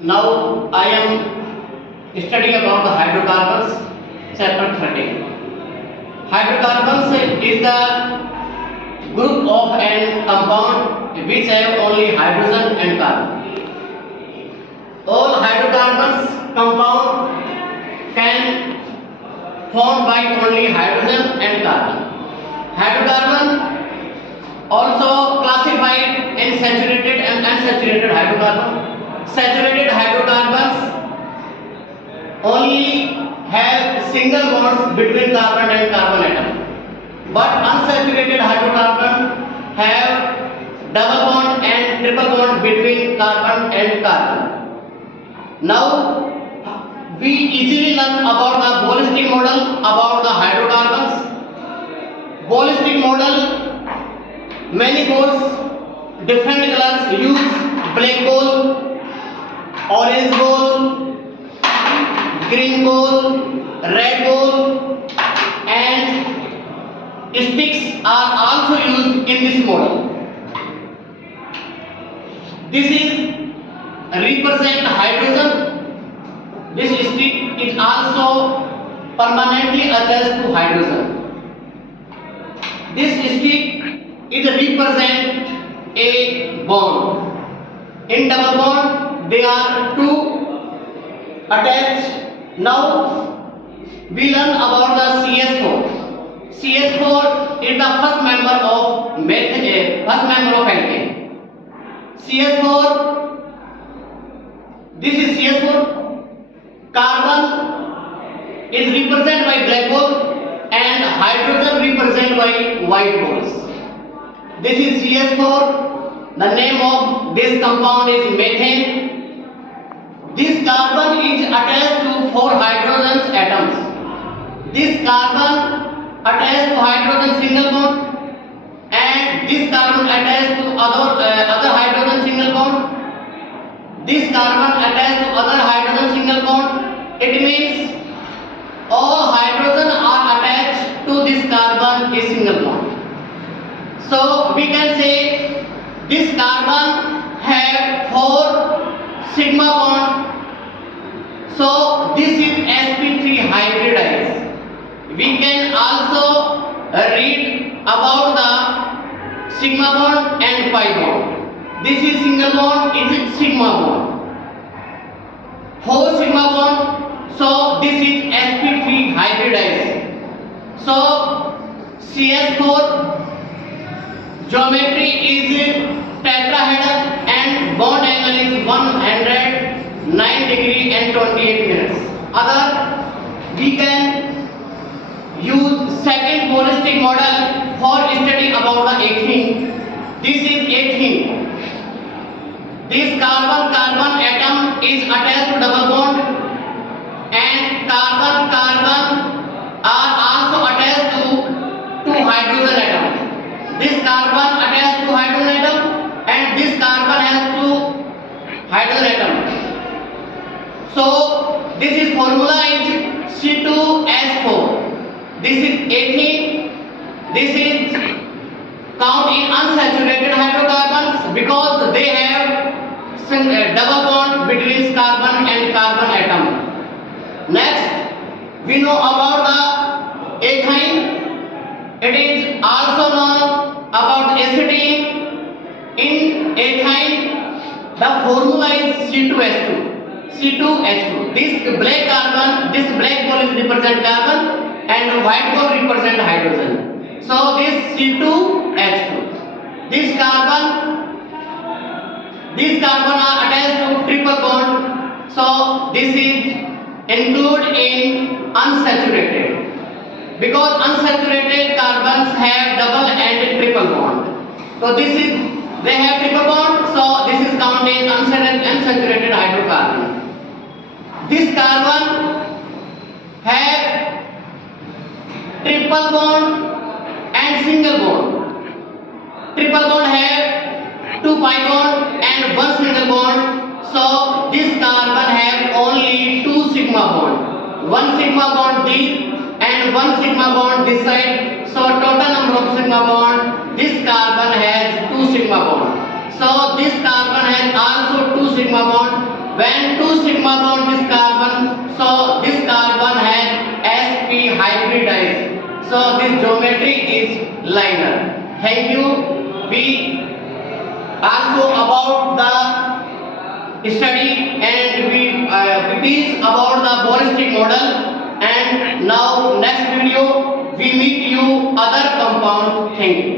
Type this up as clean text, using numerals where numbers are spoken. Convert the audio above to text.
Now I am studying about the hydrocarbons, chapter 13. Hydrocarbons is the group of an compound which have only hydrogen and carbon. All hydrocarbons compound can formed by only hydrogen and carbon. Hydrocarbon also classified in saturated and unsaturated hydrocarbon. Saturated hydrocarbons only have single bonds between carbon and carbon atom, but unsaturated hydrocarbon have double bond and triple bond between carbon and carbon. Now we easily learn about the ballistic model about the hydrocarbons. Ballistic model, many codes, different colors use black ball, orange ball, green ball, red ball, and sticks are also used in this model. This is represent hydrogen. This stick is also permanently attached to hydrogen. This stick is represent a bond. In double bond, they are two attached. Now we learn about the CH4. CH4 is the first member of methane, first member of alkane. CH4. This is CH4. Carbon is represented by black ball and hydrogen represented by white balls. This is CH4. The name of this compound is methane. This carbon is attached to 4 hydrogen atoms. This carbon attached to hydrogen single bond, and this carbon attached to other hydrogen single bond. This carbon attached to other hydrogen single bond. It means all hydrogen are attached to this carbon a single bond. So we can say this carbon have 4 sigma bond. So this is sp3 hybridized. We can also read about the sigma bond and pi bond. This is single bond, is sigma bond. 4 sigma bond. So this is sp3 hybridized. So CH4 geometry is tetrahedral and bond angle is 109 degree and 28 minutes. Other, we can use second ballistic model for study about the ethene. This is ethene. This carbon atom is attached to double bond, and carbon are also attached to 2 hydrogen atoms. This carbon attached to hydrogen atom and this carbon has 2 hydrogen atoms. So this is formula is C2H4. This is ethene. This is count in unsaturated hydrocarbons because they have double bond between carbon and carbon atom. Next, we know about the ethane. It is also known about acetylene. In ethane, the formula is C2H2. C2H2. This black ball is represent carbon and white ball represent hydrogen. So this C2H2. These carbon are attached to triple bond. So this is included in unsaturated. Because unsaturated carbons have double and triple bond. So they have triple bond, so this is counted in unsaturated hydrocarbon. This carbon have triple bond and single bond. Triple bond have 2 pi bond and 1 single bond. So this carbon have only 2 sigma bond. 1 sigma bond deep and 1 sigma bond this side. So total number of sigma bond, this carbon has 2 sigma bond. So this carbon has also 2 sigma bond. When two sigma bond this carbon, so this carbon has sp hybridized. So this geometry is linear. Thank you. We also about the study and we teach about the ballistic model. And now next video we meet you other compound. Thank you.